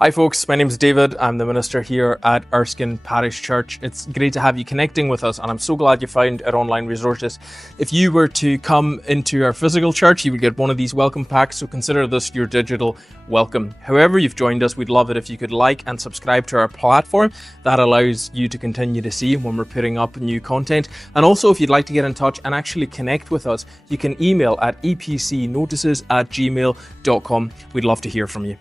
Hi folks, my name is David. I'm the minister here at Erskine Parish Church. It's great to have you connecting with us, and I'm so glad you found our online resources. If you were to come into our physical church, you would get one of these welcome packs, so consider this your digital welcome. However you've joined us, we'd love it if you could like and subscribe to our platform. That allows you to continue to see when we're putting up new content. And also, if you'd like to get in touch and actually connect with us, you can email at epcnotices@gmail.com. We'd love to hear from you.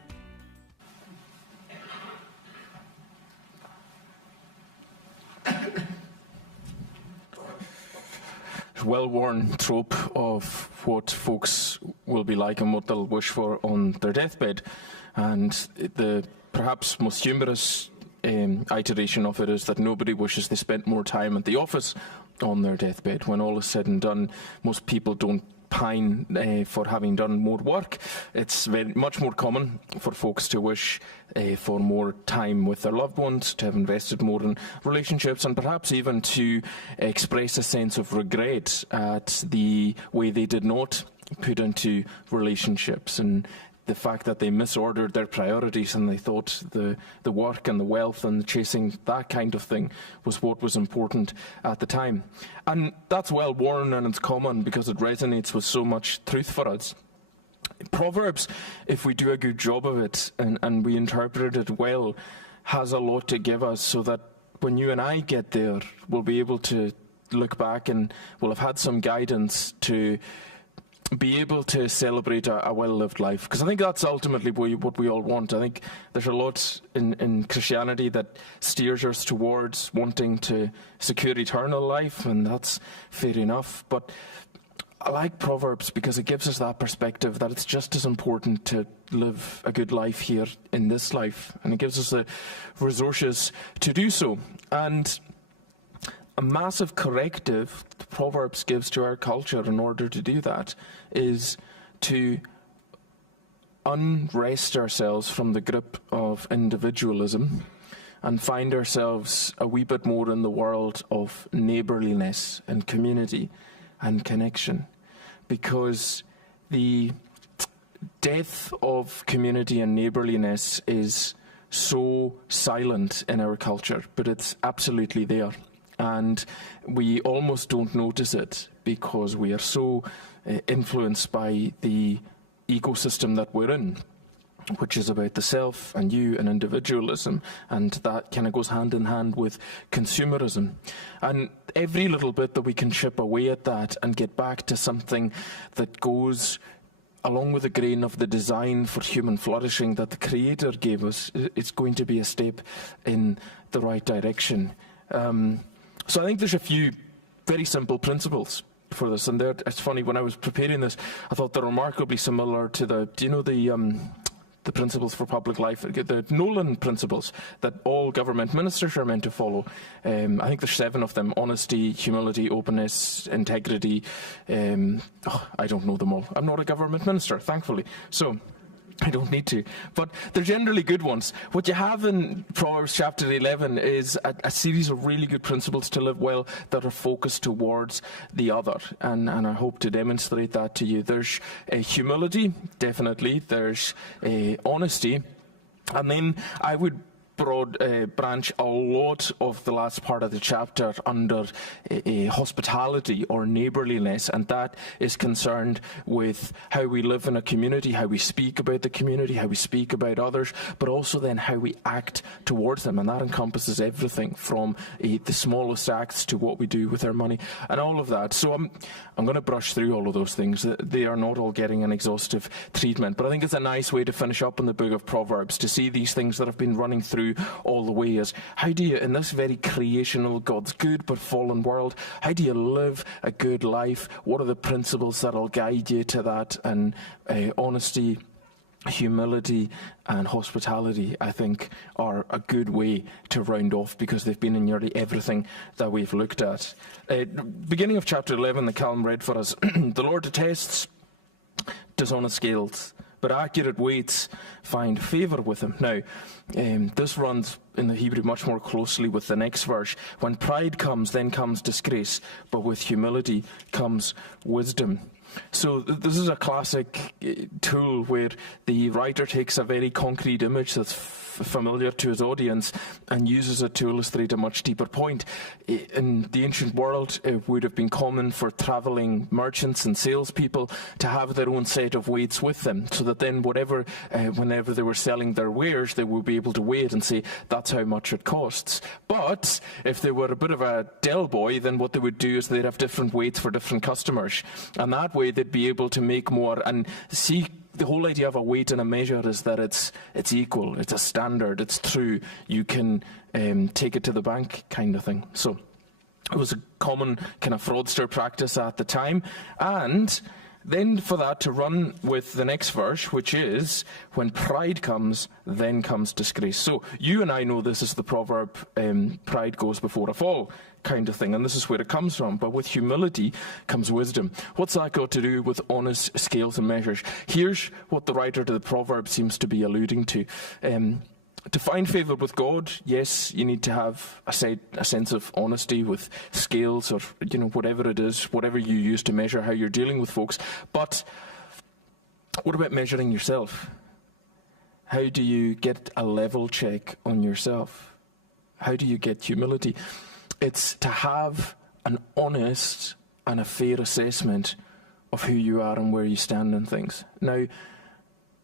Well-worn trope of what folks will be like and what they'll wish for on their deathbed. And the perhaps most humorous iteration of it is that nobody wishes they spent more time at the office on their deathbed. When all is said and done, most people don't pine for having done more work. It's very much more common for folks to wish for more time with their loved ones, to have invested more in relationships, and perhaps even to express a sense of regret at the way they did not put into relationships and the fact that they misordered their priorities and they thought the work and the wealth and chasing that kind of thing was what was important at the time. And that's well worn and it's common because it resonates with so much truth for us. Proverbs, if we do a good job of it and we interpret it well, has a lot to give us so that when you and I get there, we'll be able to look back and we'll have had some guidance to be able to celebrate a well-lived life. Because I think that's ultimately what we all want. I think there's a lot in Christianity that steers us towards wanting to secure eternal life, and that's fair enough. But I like Proverbs because it gives us that perspective that it's just as important to live a good life here in this life, and it gives us the resources to do so. And a massive corrective the Proverbs gives to our culture in order to do that is to unrest ourselves from the grip of individualism and find ourselves a wee bit more in the world of neighbourliness and community and connection. Because the death of community and neighbourliness is so silent in our culture, but it's absolutely there. And we almost don't notice it because we are so influenced by the ecosystem that we're in, which is about the self and you and individualism, and that kind of goes hand in hand with consumerism. And every little bit that we can chip away at that and get back to something that goes along with the grain of the design for human flourishing that the Creator gave us, it's going to be a step in the right direction. So I think there's a few very simple principles for this, and it's funny, when I was preparing this, I thought they're remarkably similar to the principles for public life, the Nolan principles that all government ministers are meant to follow. I think there's 7 of them: honesty, humility, openness, integrity. I don't know them all. I'm not a government minister, thankfully, so I don't need to, but they're generally good ones. What you have in Proverbs chapter 11 is a series of really good principles to live well that are focused towards the other, and I hope to demonstrate that to you. There's humility, definitely. There's honesty, and then I would branch a lot of the last part of the chapter under hospitality or neighbourliness, and that is concerned with how we live in a community, how we speak about the community, how we speak about others, but also then how we act towards them, and that encompasses everything from the smallest acts to what we do with our money and all of that. So I'm going to brush through all of those things. They are not all getting an exhaustive treatment, but I think it's a nice way to finish up in the book of Proverbs, to see these things that have been running through all the way is, how do you, in this very creational, God's good but fallen world, how do you live a good life? What are the principles that will guide you to that? And honesty, humility and hospitality, I think, are a good way to round off, because they've been in nearly everything that we've looked at. Beginning of chapter 11, the Calm read for us, the Lord detests dishonest scales, but accurate weights find favour with him. Now, this runs in the Hebrew much more closely with the next verse. When pride comes, then comes disgrace, but with humility comes wisdom. So this is a classic tool where the writer takes a very concrete image that's familiar to his audience and uses it to illustrate a much deeper point. In the ancient world, it would have been common for travelling merchants and salespeople to have their own set of weights with them, so that then whenever they were selling their wares, they would be able to weigh it and say, that's how much it costs. But if they were a bit of a Del boy, then what they would do is they'd have different weights for different customers. And that way they'd be able to make more. And see, the whole idea of a weight and a measure is that it's equal, it's a standard, it's true. You can take it to the bank kind of thing. So it was a common kind of fraudster practice at the time. And then for that to run with the next verse, which is, when pride comes, then comes disgrace. So you and I know this is the proverb, pride goes before a fall kind of thing, and this is where it comes from. But with humility comes wisdom. What's that got to do with honest scales and measures? Here's what the writer to the proverb seems to be alluding to. To find favour with God, yes, you need to have a sense of honesty with scales, or whatever it is, whatever you use to measure how you're dealing with folks. But what about measuring yourself? How do you get a level check on yourself? How do you get humility? It's to have an honest and a fair assessment of who you are and where you stand in things. Now,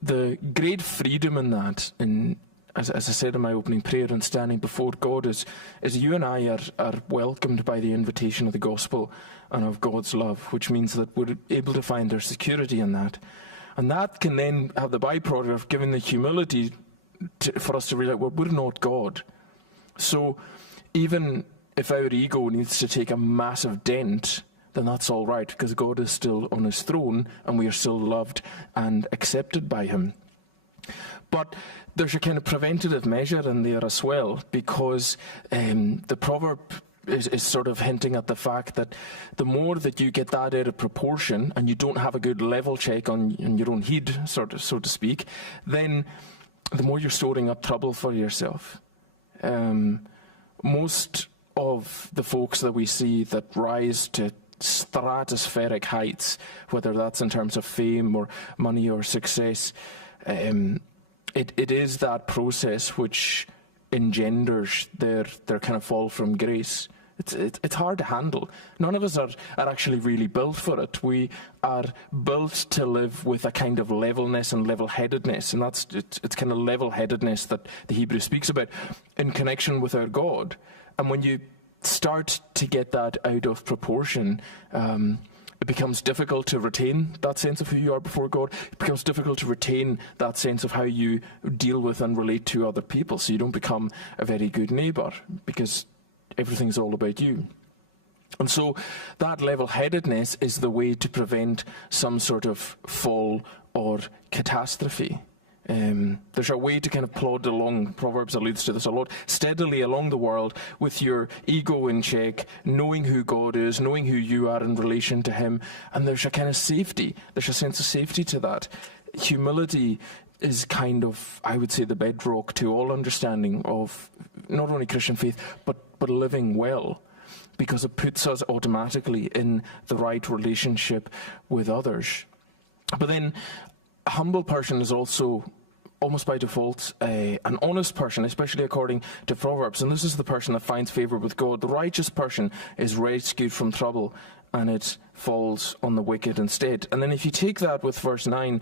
the great freedom in that, as I said in my opening prayer, and standing before God, is you and I are welcomed by the invitation of the gospel and of God's love, which means that we're able to find our security in that. And that can then have the byproduct of giving the humility for us to realize, well, we're not God. So even if our ego needs to take a massive dent, then that's all right, because God is still on his throne and we are still loved and accepted by him. But there's a kind of preventative measure in there as well, because the proverb is sort of hinting at the fact that the more that you get that out of proportion and you don't have a good level check on your own heed, so to speak, then the more you're storing up trouble for yourself. Most of the folks that we see that rise to stratospheric heights, whether that's in terms of fame or money or success, it is that process which engenders their kind of fall from grace. It's hard to handle. None of us are actually really built for it. We are built to live with a kind of levelness and level-headedness, and it's kind of level-headedness that the Hebrew speaks about in connection with our God. And when you start to get that out of proportion, it becomes difficult to retain that sense of who you are before God. It becomes difficult to retain that sense of how you deal with and relate to other people, so you don't become a very good neighbour, because everything's all about you. And so that level-headedness is the way to prevent some sort of fall or catastrophe. There's a way to kind of plod along, Proverbs alludes to this a lot, steadily along the world with your ego in check, knowing who God is, knowing who you are in relation to him, and there's a kind of safety, there's a sense of safety to that. Humility is kind of, I would say, the bedrock to all understanding of not only Christian faith, but living well, because it puts us automatically in the right relationship with others. But then a humble person is also, almost by default, an honest person, especially according to Proverbs. And this is the person that finds favour with God. The righteous person is rescued from trouble, and it falls on the wicked instead. And then if you take that with verse 9,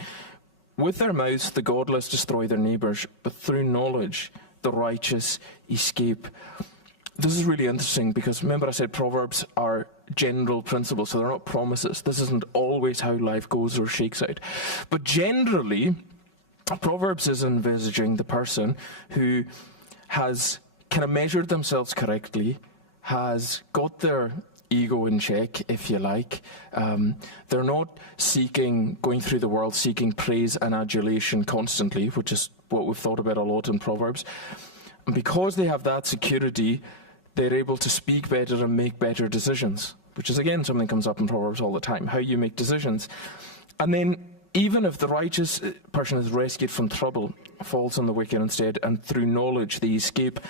with their mouths the godless destroy their neighbours, but through knowledge the righteous escape. This is really interesting, because remember I said Proverbs are general principles, so they're not promises. This isn't always how life goes or shakes out. But generally, Proverbs is envisaging the person who has kind of measured themselves correctly, has got their ego in check, if you like. They're not going through the world seeking praise and adulation constantly, which is what we've thought about a lot in Proverbs. And because they have that security, they're able to speak better and make better decisions, which is, again, something that comes up in Proverbs all the time, how you make decisions. And then, even if the righteous person is rescued from trouble, falls on the wicked instead, and through knowledge they escape,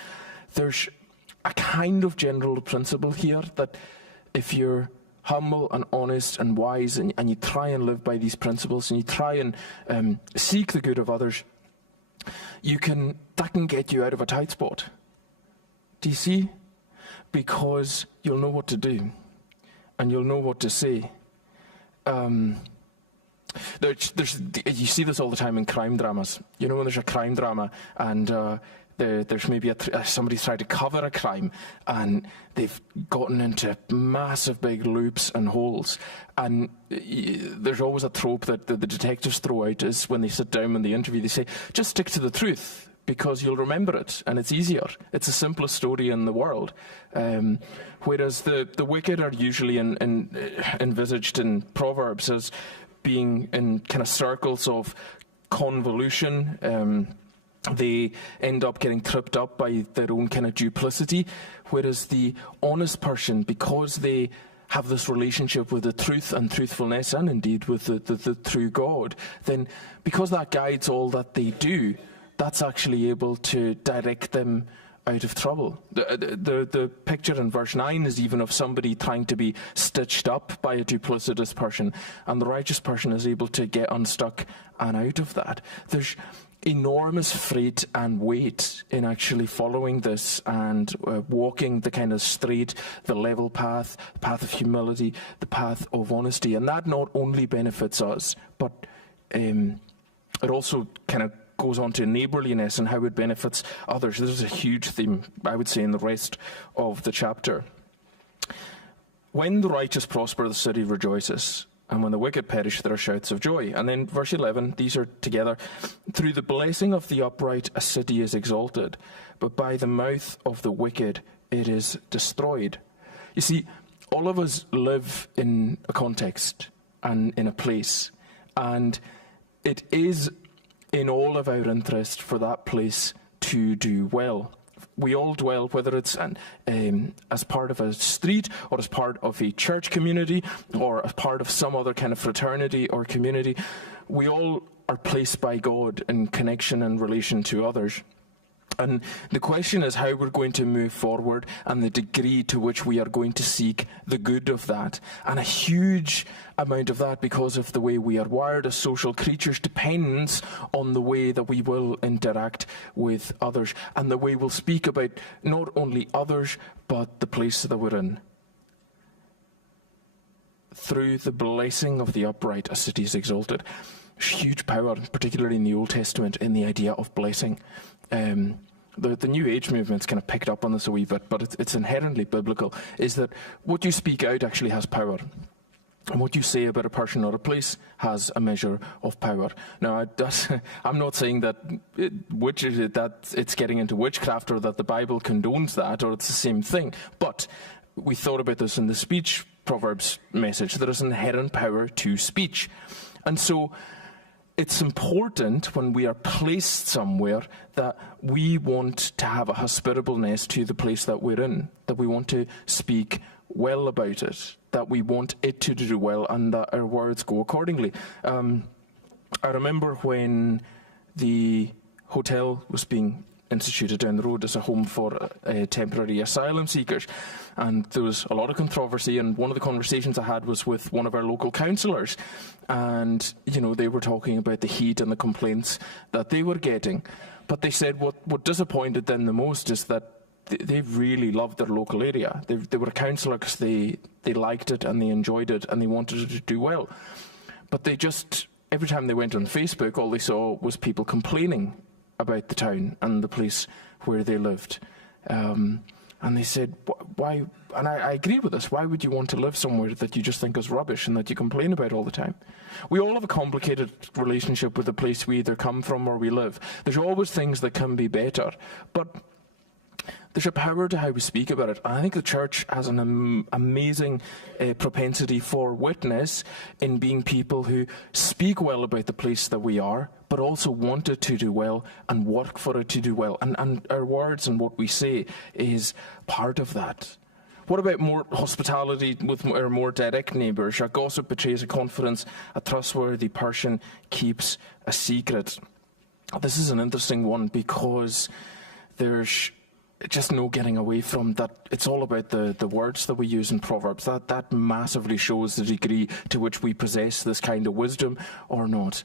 there's a kind of general principle here that if you're humble and honest and wise, and you try and live by these principles, and you try and seek the good of others, that can get you out of a tight spot. Do you see? Because you'll know what to do, and you'll know what to say. You see this all the time in crime dramas. You know, when there's a crime drama and there's maybe somebody's tried to cover a crime and they've gotten into massive big loops and holes. And there's always a trope that the detectives throw out is when they sit down in the interview, they say, just stick to the truth because you'll remember it and it's easier. It's the simplest story in the world. Whereas the wicked are usually envisaged in Proverbs as being in kind of circles of convolution. They end up getting tripped up by their own kind of duplicity, whereas the honest person, because they have this relationship with the truth and truthfulness, and indeed with the true God, then because that guides all that they do, that's actually able to direct them out of trouble. The picture in verse 9 is even of somebody trying to be stitched up by a duplicitous person, and the righteous person is able to get unstuck and out of that. There's enormous freight and weight in actually following this and walking the kind of straight, the level path, the path of humility, the path of honesty. And that not only benefits us, but it also kind of goes on to neighbourliness and how it benefits others. This is a huge theme, I would say, in the rest of the chapter. When the righteous prosper, the city rejoices. And when the wicked perish, there are shouts of joy. And then verse 11, these are together. Through the blessing of the upright, a city is exalted, but by the mouth of the wicked, it is destroyed. You see, all of us live in a context and in a place. And it is in all of our interest for that place to do well. We all dwell, whether it's as part of a street or as part of a church community or as part of some other kind of fraternity or community. We all are placed by God in connection and relation to others. And the question is how we're going to move forward and the degree to which we are going to seek the good of that. And a huge amount of that, because of the way we are wired as social creatures, depends on the way that we will interact with others and the way we'll speak about not only others, but the place that we're in. Through the blessing of the upright, a city is exalted. There's huge power, particularly in the Old Testament, in the idea of blessing. The New Age movement's kind of picked up on this a wee bit, but it's inherently biblical, is that what you speak out actually has power. And what you say about a person or a place has a measure of power. Now, I'm not saying that it's getting into witchcraft or that the Bible condones that or it's the same thing, but we thought about this in the speech Proverbs message. There is inherent power to speech. And so it's important when we are placed somewhere that we want to have a hospitableness to the place that we're in, that we want to speak well about it, that we want it to do well, and that our words go accordingly. I remember when the hotel was being instituted down the road as a home for temporary asylum seekers, and there was a lot of controversy, and one of the conversations I had was with one of our local councillors, and they were talking about the heat and the complaints that they were getting, but they said what disappointed them the most is that they really loved their local area. They were a councillor because they liked it and they enjoyed it and they wanted it to do well, but they just, every time they went on Facebook, all they saw was people complaining about the town and the place where they lived. And they said, why, and I agreed with this, why would you want to live somewhere that you just think is rubbish and that you complain about all the time? We all have a complicated relationship with the place we either come from or we live. There's always things that can be better, but there's a power to how we speak about it. And I think the church has an amazing propensity for witness in being people who speak well about the place that we are, but also want it to do well and work for it to do well. And our words and what we say is part of that. What about more hospitality with our more direct neighbours? A gossip betrays a confidence. A trustworthy person keeps a secret. This is an interesting one because there's just no getting away from that. It's all about the words that we use in Proverbs. That massively shows the degree to which we possess this kind of wisdom or not.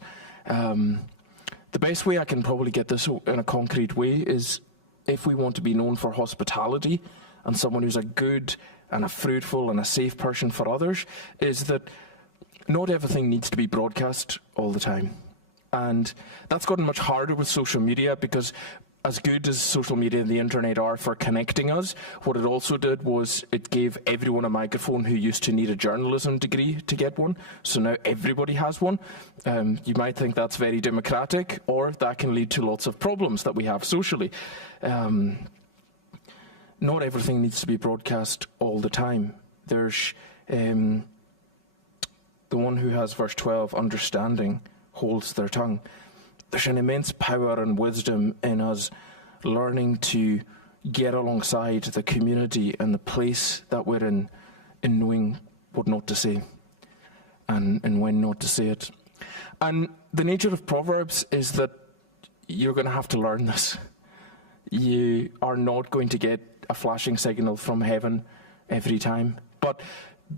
The best way I can probably get this in a concrete way is if we want to be known for hospitality and someone who's a good and a fruitful and a safe person for others, is that not everything needs to be broadcast all the time. And that's gotten much harder with social media, because as good as social media and the internet are for connecting us, what it also did was it gave everyone a microphone who used to need a journalism degree to get one. So now everybody has one. You might think that's very democratic, or that can lead to lots of problems that we have socially. Not everything needs to be broadcast all the time. There's the one who has verse 12, understanding, holds their tongue. There's an immense power and wisdom in us learning to get alongside the community and the place that we're in knowing what not to say and when not to say it. And the nature of Proverbs is that you're going to have to learn this. You are not going to get a flashing signal from heaven every time. But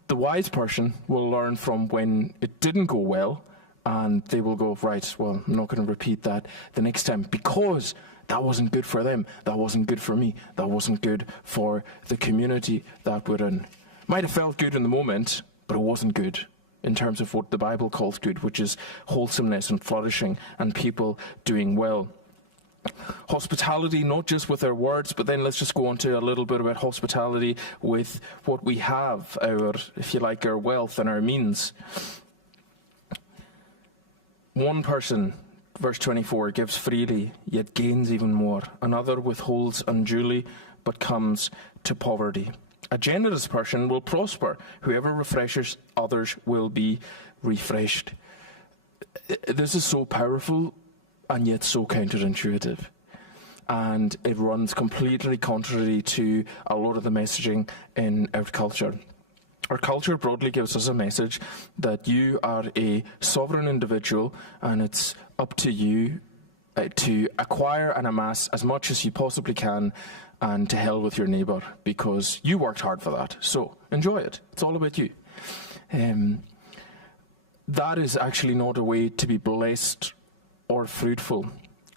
the wise person will learn from when it didn't go well, and they will go, right, well, I'm not going to repeat that the next time, because that wasn't good for them, that wasn't good for me, that wasn't good for the community that we're in. Might have felt good in the moment, but it wasn't good in terms of what the Bible calls good, which is wholesomeness and flourishing and people doing well. Hospitality, not just with our words, but then let's just go on to a little bit about hospitality with what we have, our, if you like, our wealth and our means. One person, verse 24, gives freely, yet gains even more. Another withholds unduly, but comes to poverty. A generous person will prosper. Whoever refreshes others will be refreshed. This is so powerful and yet so counterintuitive. And it runs completely contrary to a lot of the messaging in our culture. Our culture broadly gives us a message that you are a sovereign individual and it's up to you to acquire and amass as much as you possibly can, and to hell with your neighbour, because you worked hard for that. So enjoy it. It's all about you. That is actually not a way to be blessed or fruitful,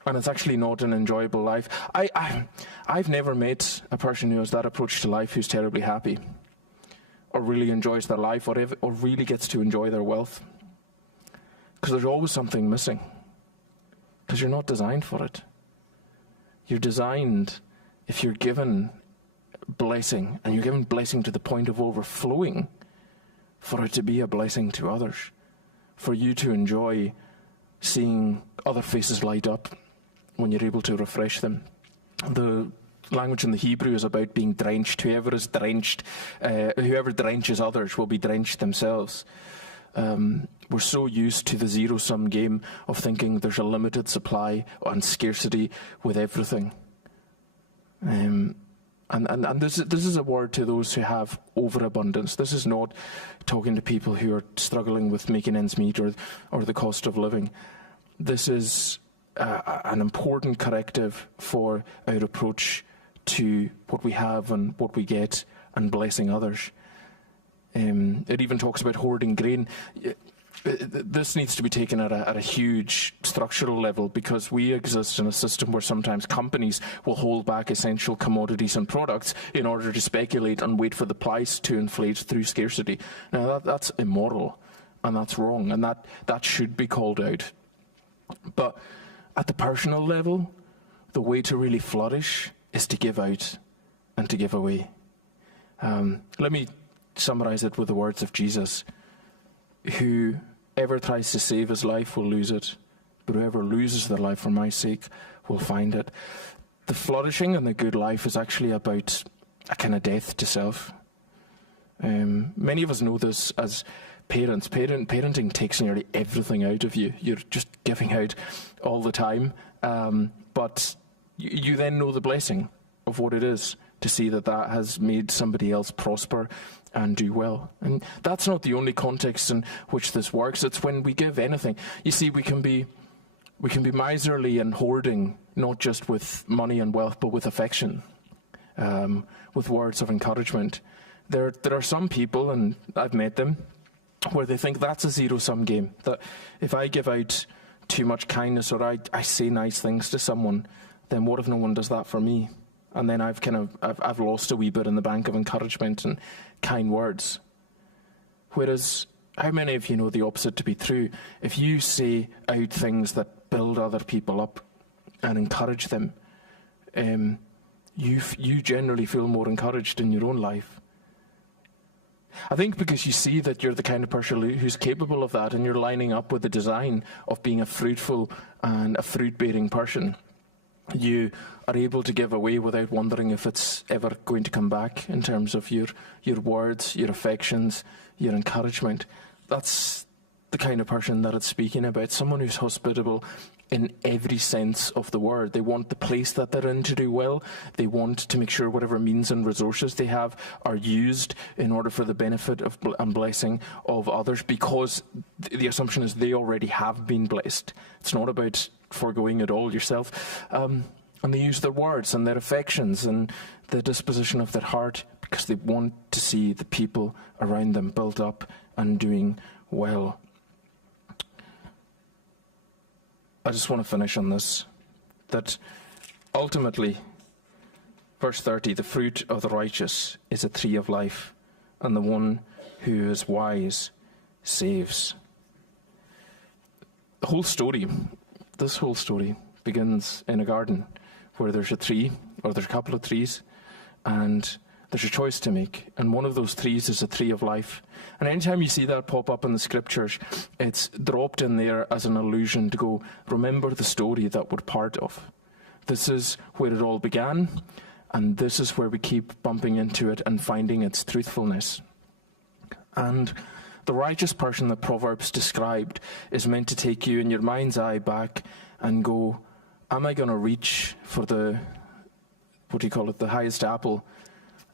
and it's actually not an enjoyable life. I've never met a person who has that approach to life who's terribly happy, or really enjoys their life, or really gets to enjoy their wealth. Because there's always something missing. Because you're not designed for it. You're designed, if you're given blessing, and you're given blessing to the point of overflowing, for it to be a blessing to others. For you to enjoy seeing other faces light up when you're able to refresh them. The language in the Hebrew is about being drenched. Whoever is drenched, whoever drenches others will be drenched themselves. We're so used to the zero-sum game of thinking there's a limited supply and scarcity with everything. And this is a word to those who have overabundance. This is not talking to people who are struggling with making ends meet or the cost of living. This is an important corrective for our approach to what we have and what we get and blessing others. It even talks about hoarding grain. This needs to be taken at a huge structural level, because we exist in a system where sometimes companies will hold back essential commodities and products in order to speculate and wait for the price to inflate through scarcity. Now that's immoral, and that's wrong, and that should be called out. But at the personal level, the way to really flourish is to give out and to give away. Let me summarize it with the words of Jesus. Whoever tries to save his life will lose it, but whoever loses their life for my sake will find it. The flourishing and the good life is actually about a kind of death to self. Many of us know this as parents. Parenting takes nearly everything out of you. You're just giving out all the time. But you then know the blessing of what it is to see that has made somebody else prosper and do well. And that's not the only context in which this works. It's when we give anything. You see, we can be miserly and hoarding, not just with money and wealth, but with affection, with words of encouragement. There are some people, and I've met them, where they think that's a zero-sum game, that if I give out too much kindness, or I say nice things to someone, then what if no one does that for me? And then I've lost a wee bit in the bank of encouragement and kind words. Whereas, how many of you know the opposite to be true? If you say out things that build other people up and encourage them, you generally feel more encouraged in your own life. I think because you see that you're the kind of person who's capable of that, and you're lining up with the design of being a fruitful and a fruit-bearing person. You are able to give away without wondering if it's ever going to come back in terms of your words, your affections, your encouragement. That's the kind of person that it's speaking about. Someone who's hospitable in every sense of the word. They want the place that they're in to do well. They want to make sure whatever means and resources they have are used in order for the benefit of and blessing of others, because the assumption is they already have been blessed. It's not about foregoing it all yourself. And they use their words and their affections and the disposition of their heart because they want to see the people around them built up and doing well. I just want to finish on this, that ultimately, verse 30, the fruit of the righteous is a tree of life, and the one who is wise saves. This whole story begins in a garden where there's a tree, or there's a couple of trees, and there's a choice to make, and one of those trees is a tree of life. And anytime you see that pop up in the scriptures, it's dropped in there as an allusion to go, remember the story that we're part of. This is where it all began, and this is where we keep bumping into it and finding its truthfulness. And the righteous person that Proverbs described is meant to take you in your mind's eye back and go, am I going to reach for the highest apple,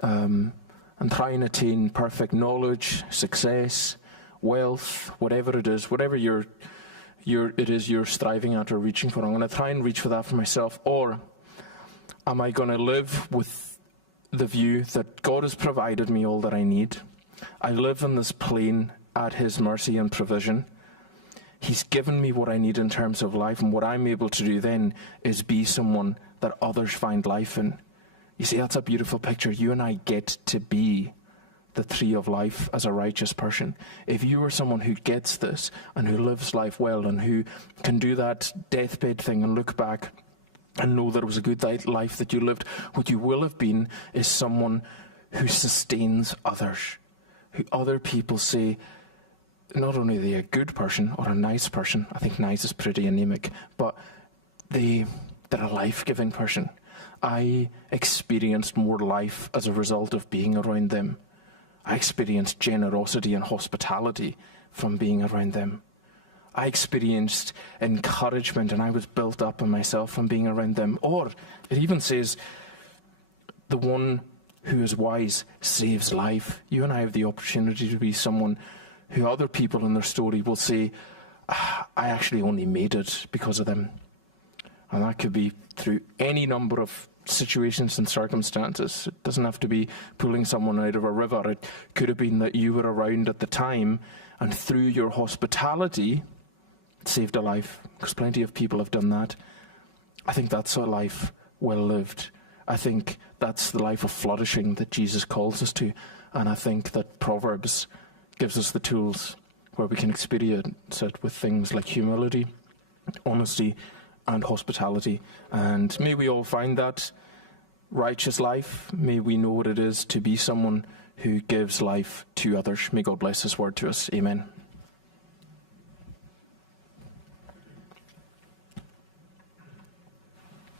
and try and attain perfect knowledge, success, wealth, whatever it is, whatever you're striving at or reaching for. I'm going to try and reach for that for myself. Or am I going to live with the view that God has provided me all that I need? I live in this plane at His mercy and provision. He's given me what I need in terms of life, and what I'm able to do then is be someone that others find life in. You see, that's a beautiful picture. You and I get to be the tree of life as a righteous person. If you are someone who gets this and who lives life well and who can do that deathbed thing and look back and know that it was a good life that you lived, what you will have been is someone who sustains others, who other people say, not only are they a good person or a nice person, I think nice is pretty anemic, but they're a life-giving person. I experienced more life as a result of being around them. I experienced generosity and hospitality from being around them. I experienced encouragement, and I was built up in myself from being around them. Or it even says, the one who is wise saves life. You and I have the opportunity to be someone who other people in their story will say, I actually only made it because of them. And that could be through any number of situations and circumstances. It doesn't have to be pulling someone out of a river. It could have been that you were around at the time, and through your hospitality, it saved a life, because plenty of people have done that. I think that's a life well lived. I think that's the life of flourishing that Jesus calls us to. And I think that Proverbs gives us the tools where we can experience it with things like humility, honesty, and hospitality. And may we all find that righteous life. May we know what it is to be someone who gives life to others. May God bless His word to us. Amen.